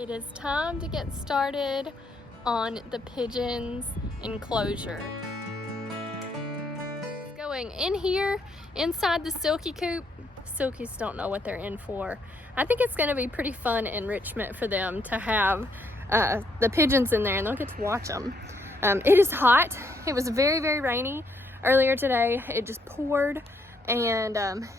It is time to get started on the pigeons enclosure. Going in here inside the silkie coop. Silkies don't know what they're in for. I think it's going to be pretty fun enrichment for them to have the pigeons in there, and they'll get to watch them. It is hot. It was very, very rainy earlier today. It just poured, and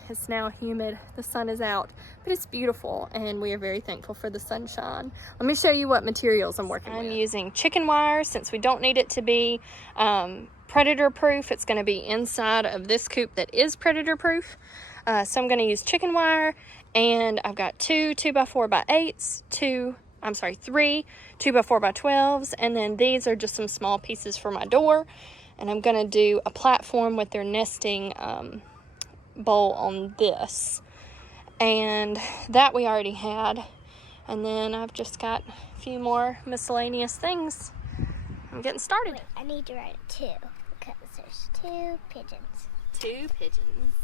it's now humid. The sun is out, but it's beautiful, and we are very thankful for the sunshine. Let me show you what materials I'm working with. I'm using chicken wire since we don't need it to be predator proof. It's going to be inside of this coop that is predator proof. So I'm going to use chicken wire, and I've got 2 2x4x8s, 3 2x4x12s, and then these are just some small pieces for my door. And I'm going to do a platform with their nesting bowl on this, and that we already had. And then I've just got a few more miscellaneous things. I'm getting started. Wait, I need to write 2 because there's 2 pigeons. 2 pigeons,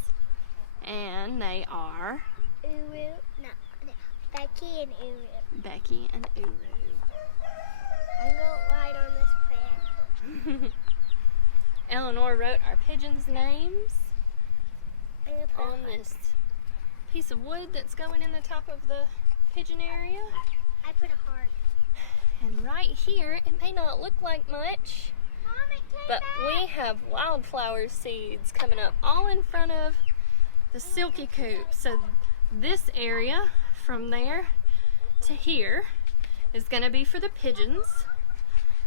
and they are Uru, no, Becky and Uru. Becky and Uru. I'm going to write on this plan. Eleanor wrote our pigeons' names I'm gonna put on this piece of wood that's going in the top of the pigeon area. I put a heart. And right here, it may not look like much, Mom, it came but back. we have wildflower seeds coming up all in front of the silkie coop. So this area from there to here is going to be for the pigeons,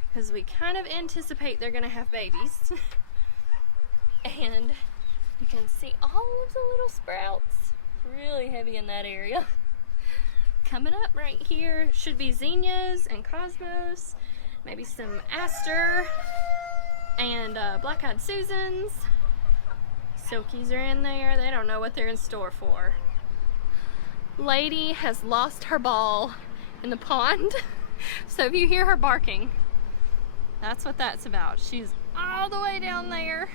because we kind of anticipate they're going to have babies. And you can see all of the little sprouts, really heavy in that area. Coming up right here should be zinnias and cosmos, maybe some aster and black-eyed Susans. Silkies are in there. They don't know what they're in store for. Lady has lost her ball in the pond. So if you hear her barking, that's what that's about. She's all the way down there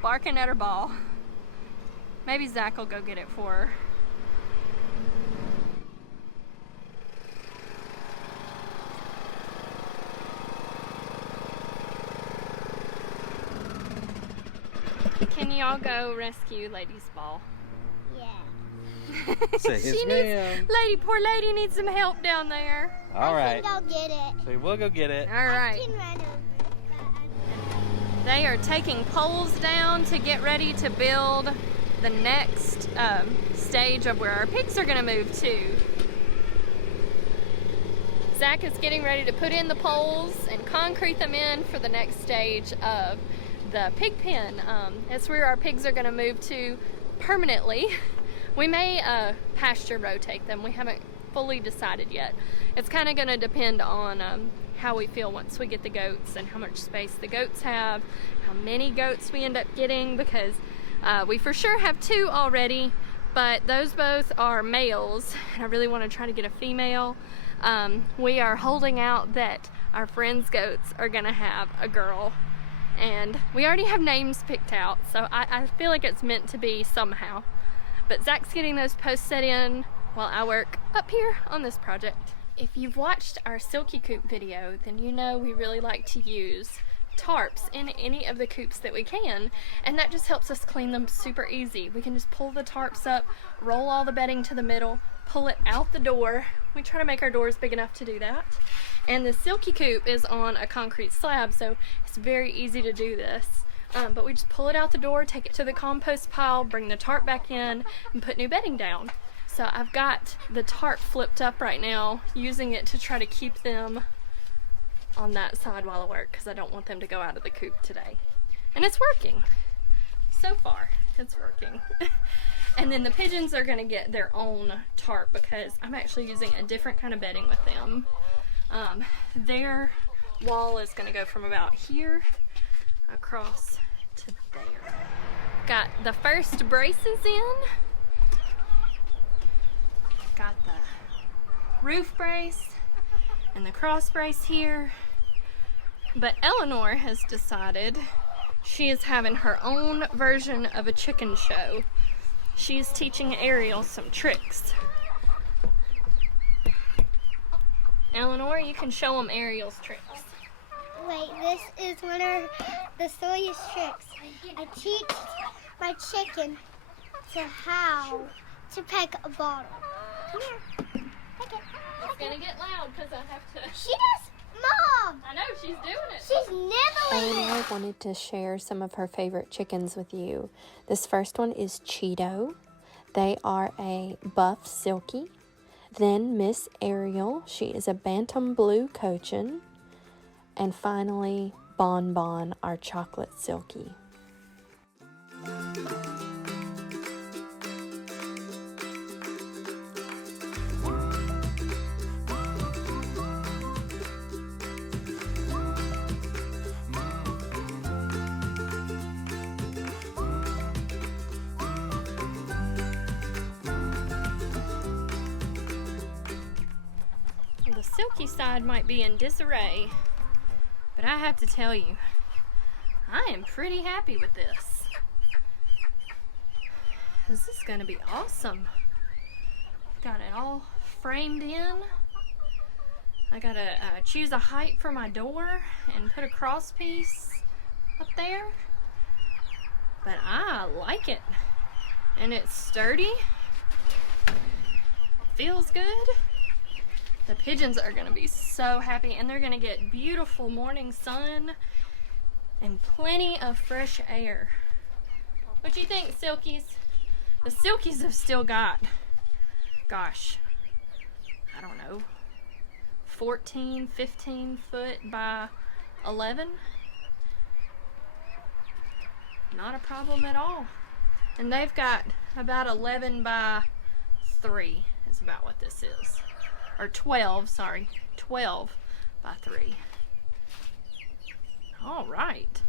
barking at her ball. Maybe Zach will go get it for her. Can y'all go rescue Lady's ball? Yeah. Say yes, ma'am. Poor lady needs some help down there. All right. I think I'll get it. So we'll go get it. All right. I can run over it, but They are taking poles down to get ready to build the next stage of where our pigs are going to move to. Zach is getting ready to put in the poles and concrete them in for the next stage of the pig pen. That's where our pigs are going to move to permanently. We may pasture rotate them. We haven't fully decided yet. It's kind of going to depend on how we feel once we get the goats and how much space the goats have, how many goats we end up getting, because we for sure have 2 already, but those both are males, and I really want to try to get a female. We are holding out that our friends' goats are going to have a girl, and we already have names picked out, so I feel like it's meant to be somehow. But Zach's getting those posts set in while I work up here on this project. If you've watched our silkie coop video, then you know we really like to use tarps in any of the coops that we can, and that just helps us clean them super easy. We can just pull the tarps up, roll all the bedding to the middle, pull it out the door. We try to make our doors big enough to do that. And the silkie coop is on a concrete slab, so it's very easy to do this. But we just pull it out the door, take it to the compost pile, bring the tarp back in, and put new bedding down. So I've got the tarp flipped up right now, using it to try to keep them on that side while I work, because I don't want them to go out of the coop today. And it's working. So far, it's working. And then the pigeons are going to get their own tarp, because I'm actually using a different kind of bedding with them. Their wall is going to go from about here across to there. Got the first braces in. Got the roof brace and the cross brace here. But Eleanor has decided she is having her own version of a chicken show. She's teaching Ariel some tricks. Eleanor, you can show them Ariel's tricks. Wait, this is one of the silliest tricks. I teach my chicken to how to peck a bottle. Come here. Peck it. It's gonna get loud because I have to. She does. Mom! I know, she's doing it. She's nibbling Eleanor it. wanted to share some of her favorite chickens with you. This first one is Cheeto. They are a buff silkie. Then Miss Ariel, she is a bantam blue cochin. And finally, Bon Bon, our chocolate silkie. The silky side might be in disarray, but I have to tell you, I am pretty happy with this. This is gonna be awesome. Got it all framed in. I gotta choose a height for my door and put a cross piece up there. But I like it. And it's sturdy. Feels good. The pigeons are gonna be so happy, and they're gonna get beautiful morning sun and plenty of fresh air. What do you think, Silkies? The Silkies have still got, gosh, I don't know, 14, 15 foot by 11. Not a problem at all. And they've got about 11 by 3 is about what this is. Or 12, sorry, 12 by 3. All right.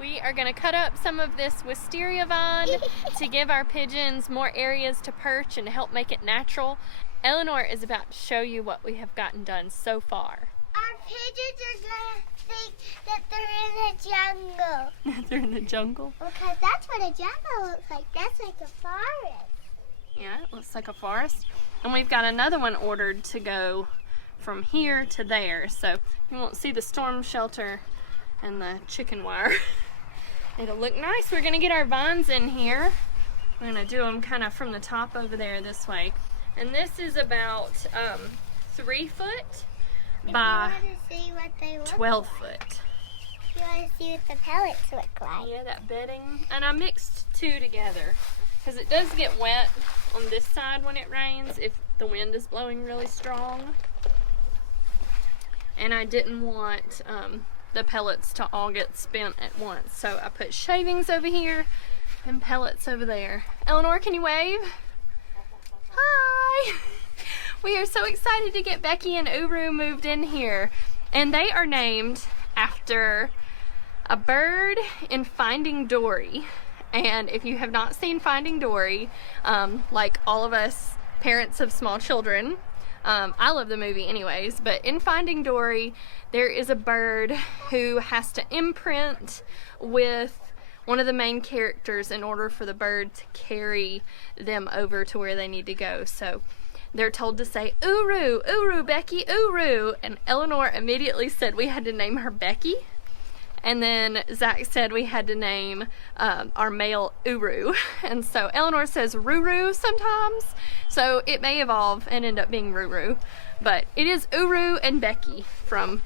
We are gonna cut up some of this wisteria vine to give our pigeons more areas to perch and help make it natural. Eleanor is about to show you what we have gotten done so far. Our pigeons are gonna think that they're in the jungle. They're in the jungle? Because that's what a jungle looks like. That's like a forest. Yeah, it looks like a forest. And we've got another one ordered to go from here to there. So you won't see the storm shelter and the chicken wire. It'll look nice. We're gonna get our vines in here. We're gonna do them kind of from the top over there this way. And this is about 3 foot by 12 foot. You want to see what the pellets look like? Yeah, that bedding. And I mixed 2 together because it does get wet on this side when it rains if the wind is blowing really strong. And I didn't want the pellets to all get spent at once. So I put shavings over here and pellets over there. Eleanor, can you wave? Hi! We are so excited to get Becky and Uru moved in here. And they are named after a bird in Finding Dory. And if you have not seen Finding Dory, like all of us parents of small children, I love the movie anyways, but in Finding Dory, there is a bird who has to imprint with one of the main characters in order for the bird to carry them over to where they need to go. So they're told to say, Uru, Uru, Becky, Uru. And Eleanor immediately said we had to name her Becky. And then Zach said we had to name our male Uru. And so Eleanor says Ruru sometimes. So it may evolve and end up being Ruru. But it is Uru and Becky from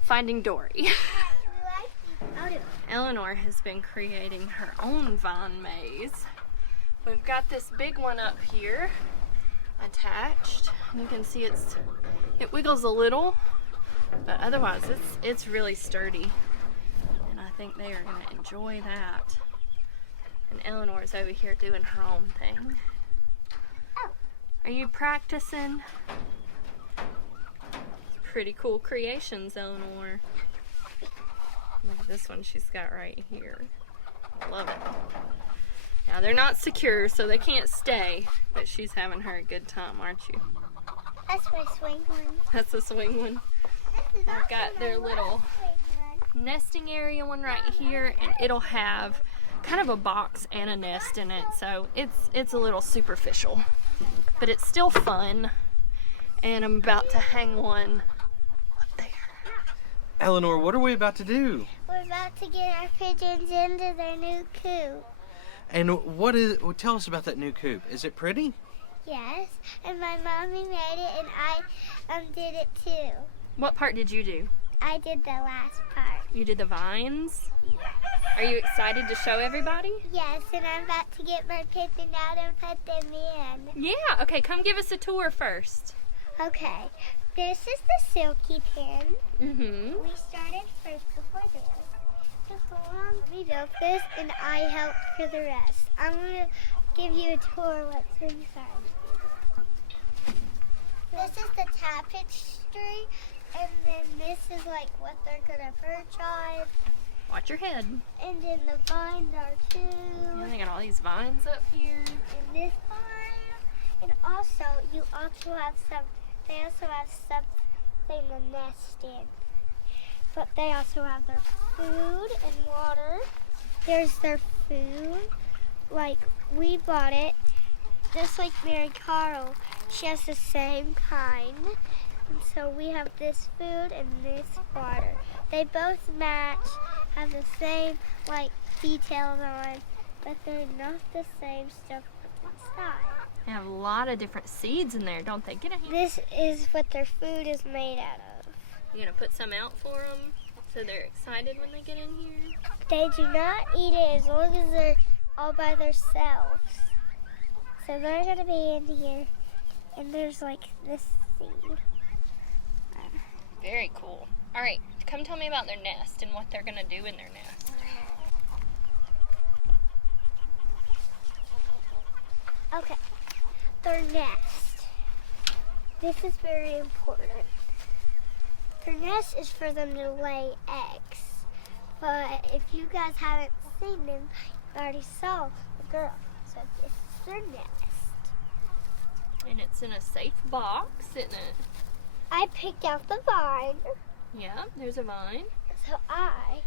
Finding Dory. Eleanor has been creating her own vine maze. We've got this big one up here attached. You can see it wiggles a little, but otherwise it's really sturdy. And I think they are going to enjoy that. And Eleanor's over here doing her own thing. Are you practicing? Pretty cool creations, Eleanor. Look at this one she's got right here. Love it. Now they're not secure, so they can't stay, but she's having her a good time, aren't you? That's my swing one. That's a swing one. I've got their little nesting area one right here, and it'll have kind of a box and a nest in it, so it's a little superficial, but it's still fun. And I'm about to hang one up there. Eleanor, what are we about to do? We're about to get our pigeons into their new coop. And tell us about that new coop. Is it pretty? Yes, and my mommy made it, and I did it too. What part did you do? I did the last part. You did the vines? Are you excited to show everybody? Yes, and I'm about to get my pigeon out and put them in. Yeah, okay, come give us a tour first. Okay, this is the silkie pen. Mm-hmm. We started first before this. We built this, and I helped for the rest. I'm going to give you a tour what's inside. This is the tapestry, and then this is like what they're going to perch on. Watch your head. And then the vines are too. Yeah, they got all these vines up here. And this vine. And also, they also have something to nest in. But they also have their food and water. There's their food. Like, we bought it, just like Marycarl. She has the same kind. And so we have this food and this water. They both match, have the same, like, details on, but they're not the same stuff inside. They have a lot of different seeds in there, don't they? Get a hand. This is what their food is made out of. You gonna put some out for them so they're excited when they get in here? They do not eat it as long as they're all by themselves. So they're gonna be in here, and there's like this seed. Very cool. All right, come tell me about their nest and what they're gonna do in their nest. Okay, their nest. This is very important. Their nest is for them to lay eggs. But if you guys haven't seen them, you already saw the girl. So this is their nest. And it's in a safe box, isn't it? I picked out the vine. Yeah, there's a vine. So I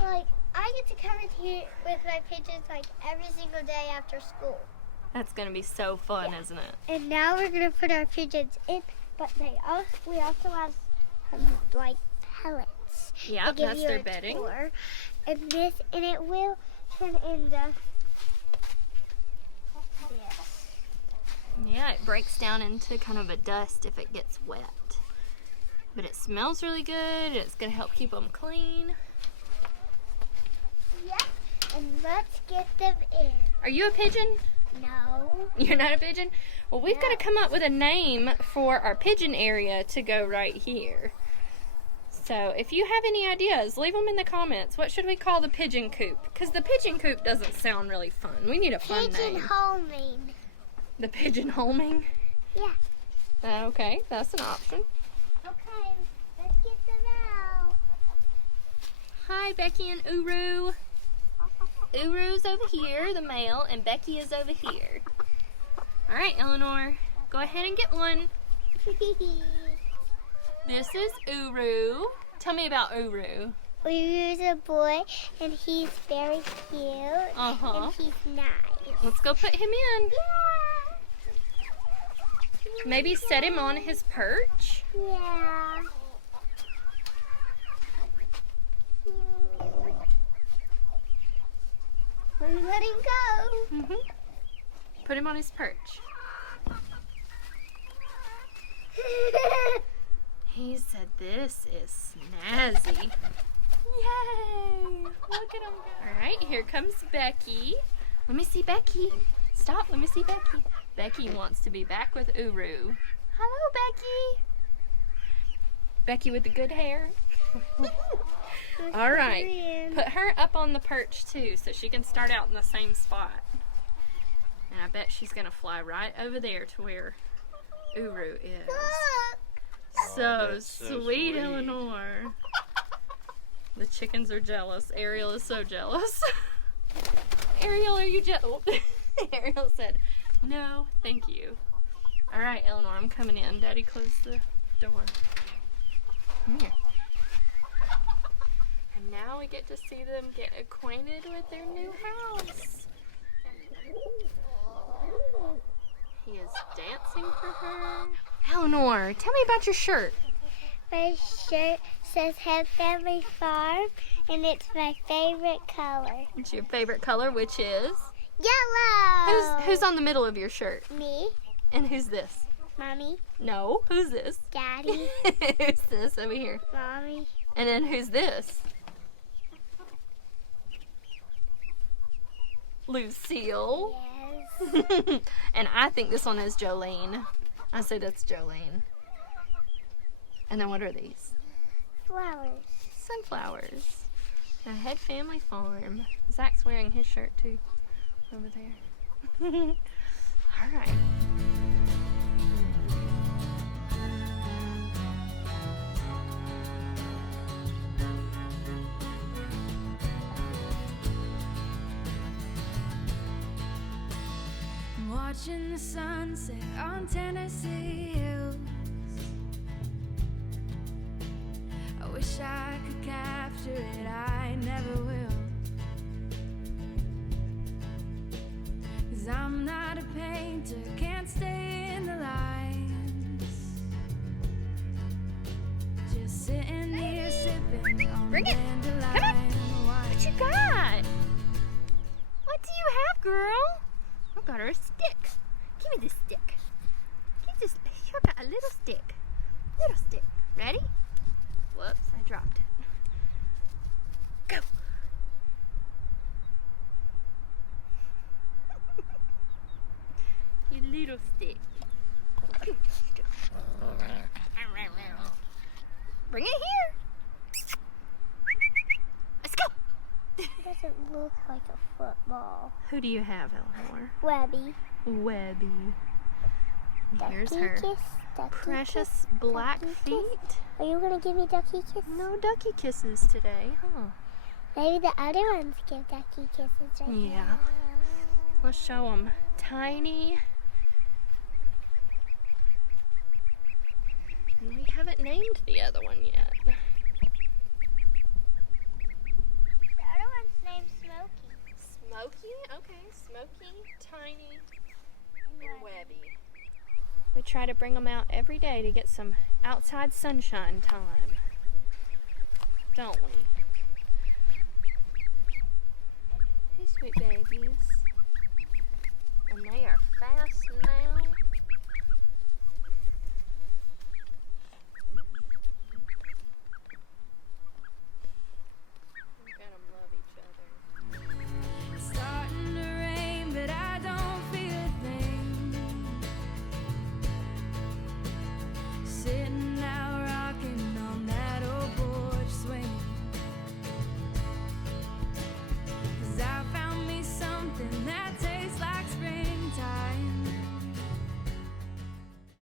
get to come in here with my pigeons like every single day after school. That's gonna be so fun, Yeah. isn't it? And now we're gonna put our pigeons in, but we also have like pellets. Yeah, to give that's you their a bedding. tour. And it will turn into this. Yeah, it breaks down into kind of a dust if it gets wet. But it smells really good. It's gonna help keep them clean. Yep. And let's get them in. Are you a pigeon? No. You're not a pigeon? Well, we've got to come up with a name for our pigeon area to go right here. So if you have any ideas, leave them in the comments. What should we call the pigeon coop? Because the pigeon coop doesn't sound really fun. We need a fun Pigeon name. homing. The pigeon homing? Yeah. Okay, that's an option. Okay, let's get them out. Hi, Becky and Uru. Uru's over here, the male, and Becky is over here. All right, Eleanor, go ahead and get one. This is Uru. Tell me about Uru. Uru's a boy, and he's very cute, Uh-huh. and he's nice. Let's go put him in. Yeah. Maybe set him on his perch. Yeah. Let him go. Mm-hmm. Put him on his perch. He said this is snazzy. Yay! Look at him go. All right, here comes Becky. Let me see Becky. Stop, let me see Becky. Becky wants to be back with Uru. Hello, Becky. Becky with the good hair. All right, put her up on the perch too so she can start out in the same spot. And I bet she's gonna fly right over there to where Uru is. Look. So that's so sweet, sweet. Eleanor. The chickens are jealous. Ariel is so jealous. Ariel, are you jealous? Ariel said, no, thank you. All right, Eleanor, I'm coming in. Daddy closed the door. Come here. And now we get to see them get acquainted with their new house. He is dancing for her. Eleanor, tell me about your shirt. My shirt says Have Family Farm, and it's my favorite color. It's your favorite color, which is? Yellow! Who's on the middle of your shirt? Me. And who's this? Mommy. No, who's this? Daddy. Who's this over here? Mommy. And then who's this? Lucille. Yes. And I think this one is Jolene. I say that's Jolene. And then what are these? Flowers. Sunflowers. The Head Family Farm. Zach's wearing his shirt too. Over there. All right. Watching the sunset on Tennessee hills. I wish I could capture it, I never will. 'Cause I'm not a painter, can't stay in the lines. Just sitting here sipping on Bring it. dandelion Come on. wine. What you got? What do you have, girl? I got her a stick. Give me the stick. Give this. You got a little stick. Little stick. Ready? Whoops, I dropped it. Go. You little stick. Bring it here. Let's go. It doesn't look like a football. Who do you have, Eleanor? Webby. Webby. Here's Ducky her kiss, ducky precious kiss, black ducky feet. kiss. Are you gonna give me ducky kiss? No ducky kisses today, huh? Maybe the other ones give ducky kisses right Yeah. now. Let's show them. Tiny. And we haven't named the other one yet. The other one's named Smokey. Smokey? Okay, Smokey, Tiny, And and Webby. We try to bring them out every day to get some outside sunshine time. Don't we? Hey, sweet babies. And they are fast now.